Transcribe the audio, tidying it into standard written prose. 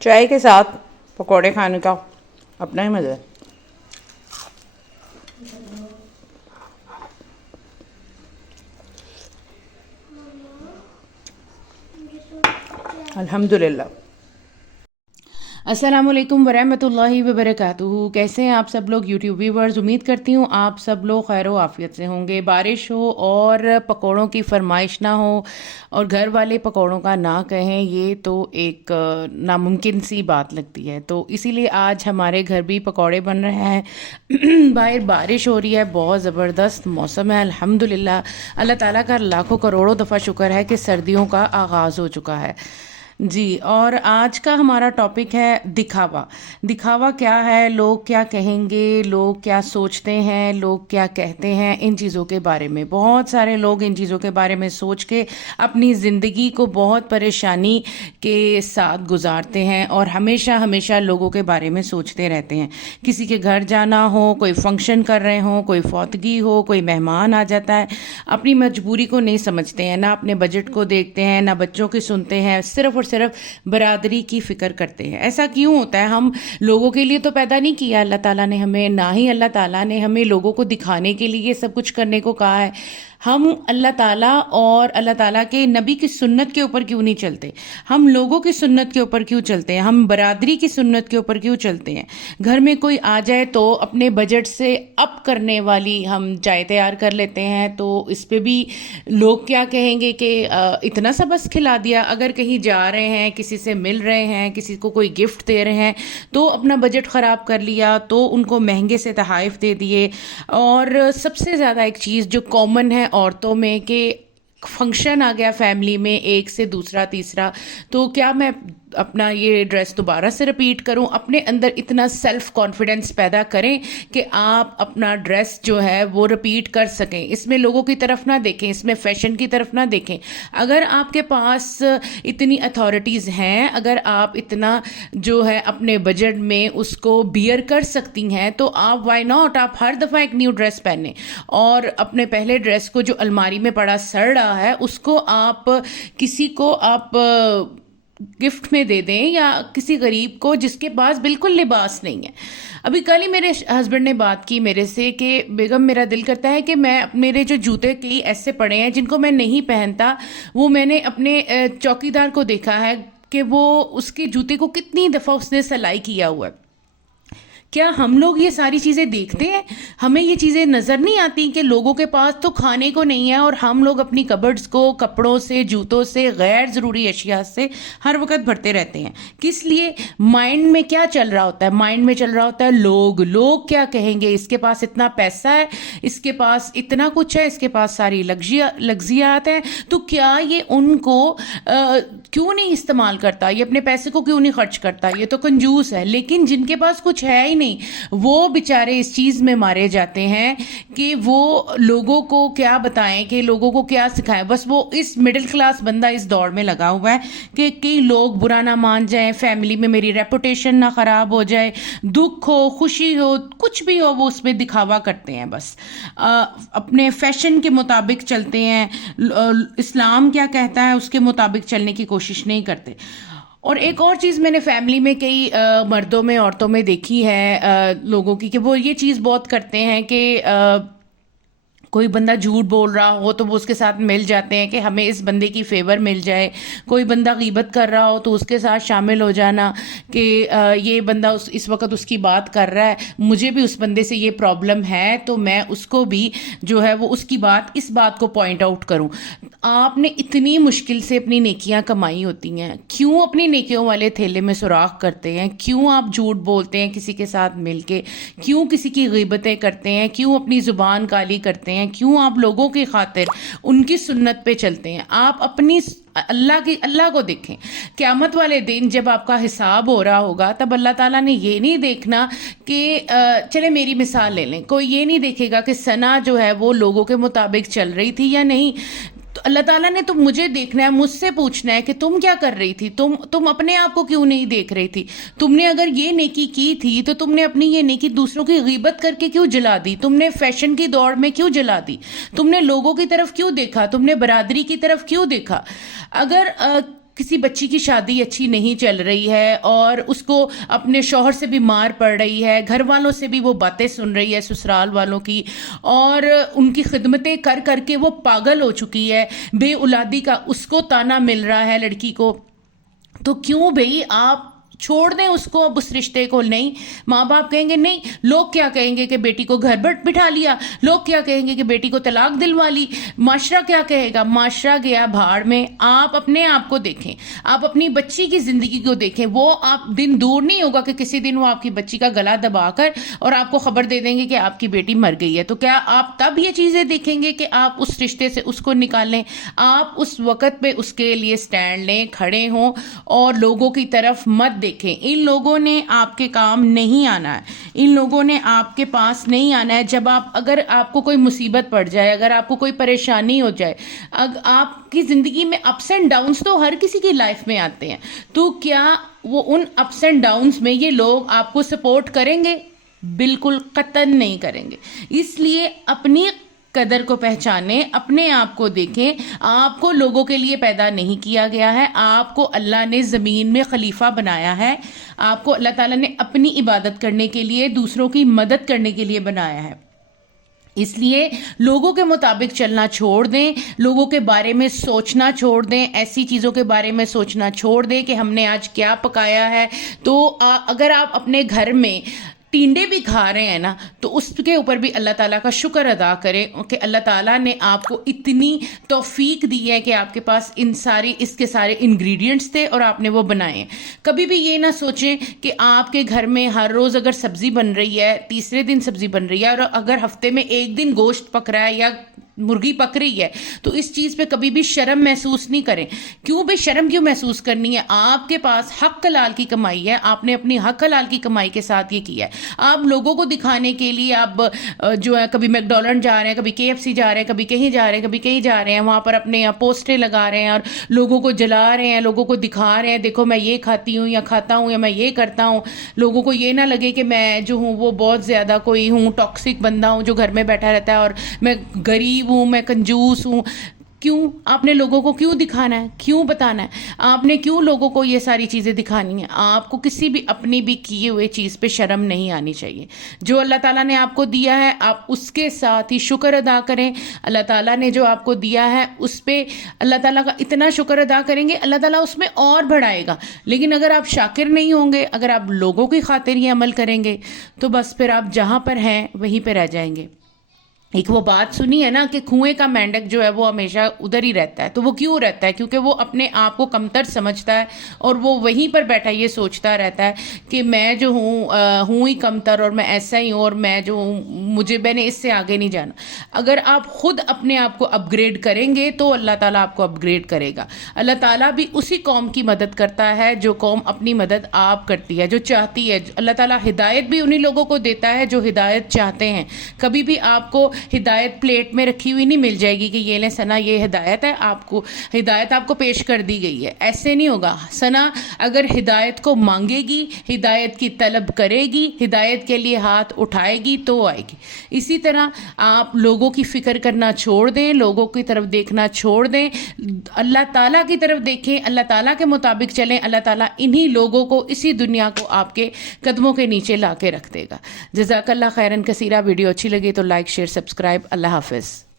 چائے کے ساتھ پکوڑے کھانے کا اپنا ہی مزہ ہے۔ الحمد للہ۔ السلام علیکم ورحمۃ اللہ وبرکاتہ۔ کیسے ہیں آپ سب لوگ یوٹیوب ویورز؟ امید کرتی ہوں آپ سب لوگ خیر و عافیت سے ہوں گے۔ بارش ہو اور پکوڑوں کی فرمائش نہ ہو اور گھر والے پکوڑوں کا نہ کہیں، یہ تو ایک ناممکن سی بات لگتی ہے۔ تو اسی لیے آج ہمارے گھر بھی پکوڑے بن رہے ہیں۔ باہر بارش ہو رہی ہے، بہت زبردست موسم ہے الحمد للہ۔ اللہ تعالیٰ کا لاکھوں کروڑوں دفعہ شکر ہے کہ سردیوں کا آغاز ہو چکا ہے۔ جی، اور آج کا ہمارا ٹاپک ہے دکھاوا۔ دکھاوا کیا ہے، لوگ کیا کہیں گے، لوگ کیا سوچتے ہیں، لوگ کیا کہتے ہیں، ان چیزوں کے بارے میں بہت سارے لوگ ان چیزوں کے بارے میں سوچ کے اپنی زندگی کو بہت پریشانی کے ساتھ گزارتے ہیں اور ہمیشہ لوگوں کے بارے میں سوچتے رہتے ہیں۔ کسی کے گھر جانا ہو، کوئی فنکشن کر رہے ہوں، کوئی فوتگی ہو، کوئی مہمان آ جاتا ہے، اپنی مجبوری کو نہیں سمجھتے ہیں، نہ اپنے بجٹ کو دیکھتے ہیں، نہ بچوں کی سنتے ہیں، صرف برادری کی فکر کرتے ہیں۔ ایسا کیوں ہوتا ہے؟ ہم لوگوں کے لیے تو پیدا نہیں کیا اللہ تعالیٰ نے ہمیں، نہ ہی اللہ تعالیٰ نے ہمیں لوگوں کو دکھانے کے لیے سب کچھ کرنے کو کہا ہے۔ ہم اللہ تعالیٰ اور اللہ تعالیٰ کے نبی کی سنت کے اوپر کیوں نہیں چلتے؟ ہم لوگوں کی سنت کے اوپر کیوں چلتے ہیں؟ ہم برادری کی سنت کے اوپر کیوں چلتے ہیں؟ گھر میں کوئی آ جائے تو اپنے بجٹ سے اپ کرنے والی ہم چائے تیار کر لیتے ہیں، تو اس پہ بھی لوگ کیا کہیں گے کہ اتنا سا بس کھلا دیا۔ اگر کہیں جا رہے ہیں، کسی سے مل رہے ہیں، کسی کو کوئی گفٹ دے رہے ہیں تو اپنا بجٹ خراب کر لیا، تو ان کو مہنگے سے تحائف دے دیے۔ اور سب سے زیادہ ایک چیز جو کامن ہے عورتوں میں کہ فنکشن آ گیا فیملی میں، ایک سے دوسرا تیسرا، تو کیا میں اپنا یہ ڈریس دوبارہ سے رپیٹ کروں؟ اپنے اندر اتنا سیلف کانفیڈنس پیدا کریں کہ آپ اپنا ڈریس جو ہے وہ رپیٹ کر سکیں۔ اس میں لوگوں کی طرف نہ دیکھیں، اس میں فیشن کی طرف نہ دیکھیں۔ اگر آپ کے پاس اتنی اتھارٹیز ہیں، اگر آپ اتنا جو ہے اپنے بجٹ میں اس کو بیئر کر سکتی ہیں، تو آپ وائی ناٹ، آپ ہر دفعہ ایک نیو ڈریس پہنیں اور اپنے پہلے ڈریس کو جو الماری میں پڑا سڑ رہا ہے اس کو آپ کسی کو آپ گفٹ میں دے دیں، یا کسی غریب کو جس کے پاس بالکل لباس نہیں ہے۔ ابھی کل ہی میرے ہسبینڈ نے بات کی میرے سے کہ بیگم میرا دل کرتا ہے کہ میرے جو جوتے کئی ایسے پڑے ہیں جن کو میں نہیں پہنتا، وہ میں نے اپنے چوکی دار کو دیکھا ہے کہ وہ اس کے جوتے کو کتنی دفعہ اس نے سلائی کیا ہوا ہے۔ کیا ہم لوگ یہ ساری چیزیں دیکھتے ہیں؟ ہمیں یہ چیزیں نظر نہیں آتی کہ لوگوں کے پاس تو کھانے کو نہیں ہے اور ہم لوگ اپنی کبڈز کو کپڑوں سے، جوتوں سے، غیر ضروری اشیاء سے ہر وقت بھرتے رہتے ہیں؟ کس لیے؟ مائنڈ میں کیا چل رہا ہوتا ہے؟ مائنڈ میں چل رہا ہوتا ہے لوگ کیا کہیں گے، اس کے پاس اتنا پیسہ ہے، اس کے پاس اتنا کچھ ہے، اس کے پاس ساری لگزیات ہیں، تو کیا یہ ان کو کیوں نہیں استعمال کرتا، یہ اپنے پیسے کو کیوں نہیں خرچ کرتا، یہ تو کنجوس ہے۔ لیکن جن کے پاس کچھ ہے ہی نہیں، وہ بیچارے اس چیز میں مارے جاتے ہیں کہ وہ لوگوں کو کیا بتائیں، کہ لوگوں کو کیا سکھائیں۔ بس وہ اس مڈل کلاس بندہ اس دوڑ میں لگا ہوا ہے کہ کئی لوگ برا نہ مان جائیں، فیملی میں میری ریپوٹیشن نہ خراب ہو جائے، دکھ ہو، خوشی ہو، کچھ بھی ہو، وہ اس میں دکھاوا کرتے ہیں، بس اپنے فیشن کے مطابق چلتے ہیں۔ اسلام کیا کہتا ہے اس کے مطابق چلنے کی کوشش نہیں کرتے۔ اور ایک اور چیز میں نے فیملی میں کئی مردوں میں، عورتوں میں دیکھی ہے لوگوں کی، کہ وہ یہ چیز بہت کرتے ہیں کہ کوئی بندہ جھوٹ بول رہا ہو تو وہ اس کے ساتھ مل جاتے ہیں کہ ہمیں اس بندے کی فیور مل جائے۔ کوئی بندہ غیبت کر رہا ہو تو اس کے ساتھ شامل ہو جانا کہ یہ بندہ اس وقت اس کی بات کر رہا ہے، مجھے بھی اس بندے سے یہ پرابلم ہے تو میں اس کو بھی جو ہے وہ اس کی بات، اس بات کو پوائنٹ آؤٹ کروں۔ آپ نے اتنی مشکل سے اپنی نیکیاں کمائی ہوتی ہیں، کیوں اپنی نیکیوں والے تھیلے میں سوراخ کرتے ہیں؟ کیوں آپ جھوٹ بولتے ہیں کسی کے ساتھ مل کے؟ کیوں کسی کی غیبتیں کرتے ہیں؟ کیوں اپنی زبان کالی کرتے ہیں؟ کیوں آپ لوگوں کی خاطر ان کی سنت پہ چلتے ہیں؟ آپ اپنی اللہ کو دیکھیں۔ قیامت والے دن جب آپ کا حساب ہو رہا ہوگا، تب اللہ تعالیٰ نے یہ نہیں دیکھنا کہ چلے میری مثال لے لیں، کوئی یہ نہیں دیکھے گا کہ ثنا جو ہے وہ لوگوں کے مطابق چل رہی تھی یا نہیں۔ تو اللہ تعالیٰ نے تو مجھے دیکھنا ہے، مجھ سے پوچھنا ہے کہ تم کیا کر رہی تھی، تم اپنے آپ کو کیوں نہیں دیکھ رہی تھی؟ تم نے اگر یہ نیکی کی تھی تو تم نے اپنی یہ نیکی دوسروں کی غیبت کر کے کیوں جلا دی؟ تم نے فیشن کی دوڑ میں کیوں جلا دی؟ تم نے لوگوں کی طرف کیوں دیکھا؟ تم نے برادری کی طرف کیوں دیکھا؟ اگر کسی بچی کی شادی اچھی نہیں چل رہی ہے اور اس کو اپنے شوہر سے بھی مار پڑ رہی ہے, گھر والوں سے بھی وہ باتیں سن رہی ہے سسرال والوں کی, اور ان کی خدمتیں کر کر کے وہ پاگل ہو چکی ہے, بے اولادی کا اس کو تانا مل رہا ہے لڑکی کو, تو کیوں بھئی آپ چھوڑ دیں اس کو اب اس رشتے کو. نہیں, ماں باپ کہیں گے نہیں, لوگ کیا کہیں گے کہ بیٹی کو گھر بٹھا لیا, لوگ کیا کہیں گے کہ بیٹی کو طلاق دلوا لی, معاشرہ کیا کہے گا. معاشرہ گیا بھاڑ میں, آپ اپنے آپ کو دیکھیں, آپ اپنی بچی کی زندگی کو دیکھیں. وہ آپ دن دور نہیں ہوگا کہ کسی دن وہ آپ کی بچی کا گلا دبا کر اور آپ کو خبر دے دیں گے کہ آپ کی بیٹی مر گئی ہے. تو کیا آپ تب یہ چیزیں دیکھیں گے کہ آپ اس رشتے سے اس کو نکالیں؟ آپ اس وقت پہ اس کے لیے سٹینڈ لیں, کھڑے ہوں اور لوگوں کی طرف مت دیکھیں. ان لوگوں نے آپ کے کام نہیں آنا ہے, ان لوگوں نے آپ کے پاس نہیں آنا ہے. جب اگر آپ کو کوئی مصیبت پڑ جائے, اگر آپ کو کوئی پریشانی ہو جائے, آپ کی زندگی میں اپس اینڈ ڈاؤنس تو ہر کسی کی لائف میں آتے ہیں, تو کیا وہ ان اپس اینڈ ڈاؤنس میں یہ لوگ آپ کو سپورٹ کریں گے؟ بالکل قطعاً نہیں کریں گے. اس لیے اپنی قدر کو پہچانیں, اپنے آپ کو دیکھیں. آپ کو لوگوں کے لیے پیدا نہیں کیا گیا ہے, آپ کو اللہ نے زمین میں خلیفہ بنایا ہے, آپ کو اللہ تعالیٰ نے اپنی عبادت کرنے کے لیے, دوسروں کی مدد کرنے کے لیے بنایا ہے. اس لیے لوگوں کے مطابق چلنا چھوڑ دیں, لوگوں کے بارے میں سوچنا چھوڑ دیں, ایسی چیزوں کے بارے میں سوچنا چھوڑ دیں کہ ہم نے آج کیا پکایا ہے. تو اگر آپ اپنے گھر میں ٹینڈے بھی کھا رہے ہیں نا, تو اس کے اوپر بھی اللہ تعالیٰ کا شکر ادا کریں کہ اللہ تعالیٰ نے آپ کو اتنی توفیق دی ہے کہ آپ کے پاس اس کے سارے انگریڈینٹس تھے اور آپ نے وہ بنائے. کبھی بھی یہ نہ سوچیں کہ آپ کے گھر میں ہر روز اگر سبزی بن رہی ہے, تیسرے دن سبزی بن رہی ہے, اور اگر ہفتے میں ایک دن گوشت پک رہا ہے یا مرغی پک رہی ہے, تو اس چیز پہ کبھی بھی شرم محسوس نہیں کریں. کیوں بھئی شرم کیوں محسوس کرنی ہے؟ آپ کے پاس حق حلال کی کمائی ہے, آپ نے اپنی حق حلال کی کمائی کے ساتھ یہ کیا ہے. آپ لوگوں کو دکھانے کے لیے آپ جو ہے کبھی میک ڈونلڈ جا رہے ہیں, کبھی KFC جا رہے ہیں, کبھی کہیں جا رہے ہیں, کبھی کہیں جا رہے ہیں, وہاں پر اپنے پوسٹیں لگا رہے ہیں اور لوگوں کو جلا رہے ہیں, لوگوں کو دکھا رہے ہیں دیکھو میں یہ کھاتی ہوں یا کھاتا ہوں یا میں یہ کرتا ہوں. لوگوں کو یہ نہ لگے کہ میں جو ہوں وہ بہت زیادہ کوئی ہوں, ٹاکسک بندہ ہوں جو گھر میں بیٹھا رہتا ہے اور میں غریب ہوں, میں کنجوس ہوں. کیوں آپ نے لوگوں کو کیوں دکھانا ہے, کیوں بتانا ہے, آپ نے کیوں لوگوں کو یہ ساری چیزیں دکھانی ہیں؟ آپ کو کسی بھی اپنی بھی کیے ہوئے چیز پہ شرم نہیں آنی چاہیے. جو اللہ تعالیٰ نے آپ کو دیا ہے آپ اس کے ساتھ ہی شکر ادا کریں. اللہ تعالیٰ نے جو آپ کو دیا ہے اس پہ اللہ تعالیٰ کا اتنا شکر ادا کریں گے, اللہ تعالیٰ اس میں اور بڑھائے گا. لیکن اگر آپ شاکر نہیں ہوں گے, اگر آپ لوگوں کی خاطر یہ عمل کریں گے, تو بس پھر آپ جہاں پر ہیں وہیں پہ رہ جائیں گے. ایک وہ بات سنی ہے نا کہ کنویں کا مینڈک جو ہے وہ ہمیشہ ادھر ہی رہتا ہے. تو وہ کیوں رہتا ہے؟ کیونکہ وہ اپنے آپ کو کمتر سمجھتا ہے اور وہ وہیں پر بیٹھا یہ سوچتا رہتا ہے کہ میں جو ہوں ہی کمتر اور میں ایسا ہی ہوں اور میں جو ہوں میں نے اس سے آگے نہیں جانا. اگر آپ خود اپنے آپ کو اپ گریڈ کریں گے تو اللہ تعالیٰ آپ کو اپ گریڈ کرے گا. اللہ تعالیٰ بھی اسی قوم کی مدد کرتا ہے جو قوم اپنی مدد آپ کرتی ہے, جو چاہتی ہے. اللہ تعالیٰ ہدایت بھی انہی لوگوں کو دیتا ہے جو ہدایت چاہتے ہیں. کبھی بھی آپ کو ہدایت پلیٹ میں رکھی ہوئی نہیں مل جائے گی کہ یہ لیں ثنا یہ ہدایت ہے, آپ کو ہدایت آپ کو پیش کر دی گئی ہے. ایسے نہیں ہوگا. ثنا اگر ہدایت کو مانگے گی, ہدایت کی طلب کرے گی, ہدایت کے لیے ہاتھ اٹھائے گی تو آئے گی. اسی طرح آپ لوگوں کی فکر کرنا چھوڑ دیں, لوگوں کی طرف دیکھنا چھوڑ دیں, اللہ تعالیٰ کی طرف دیکھیں, اللہ تعالیٰ کے مطابق چلیں. اللہ تعالیٰ انہی لوگوں کو, اسی دنیا کو آپ کے قدموں کے نیچے لا کے رکھ دے گا. جزاک اللہ خیرن کثیرہ. ویڈیو اچھی لگی تو لائک شیئر سبسکرائب. اللہ حافظ.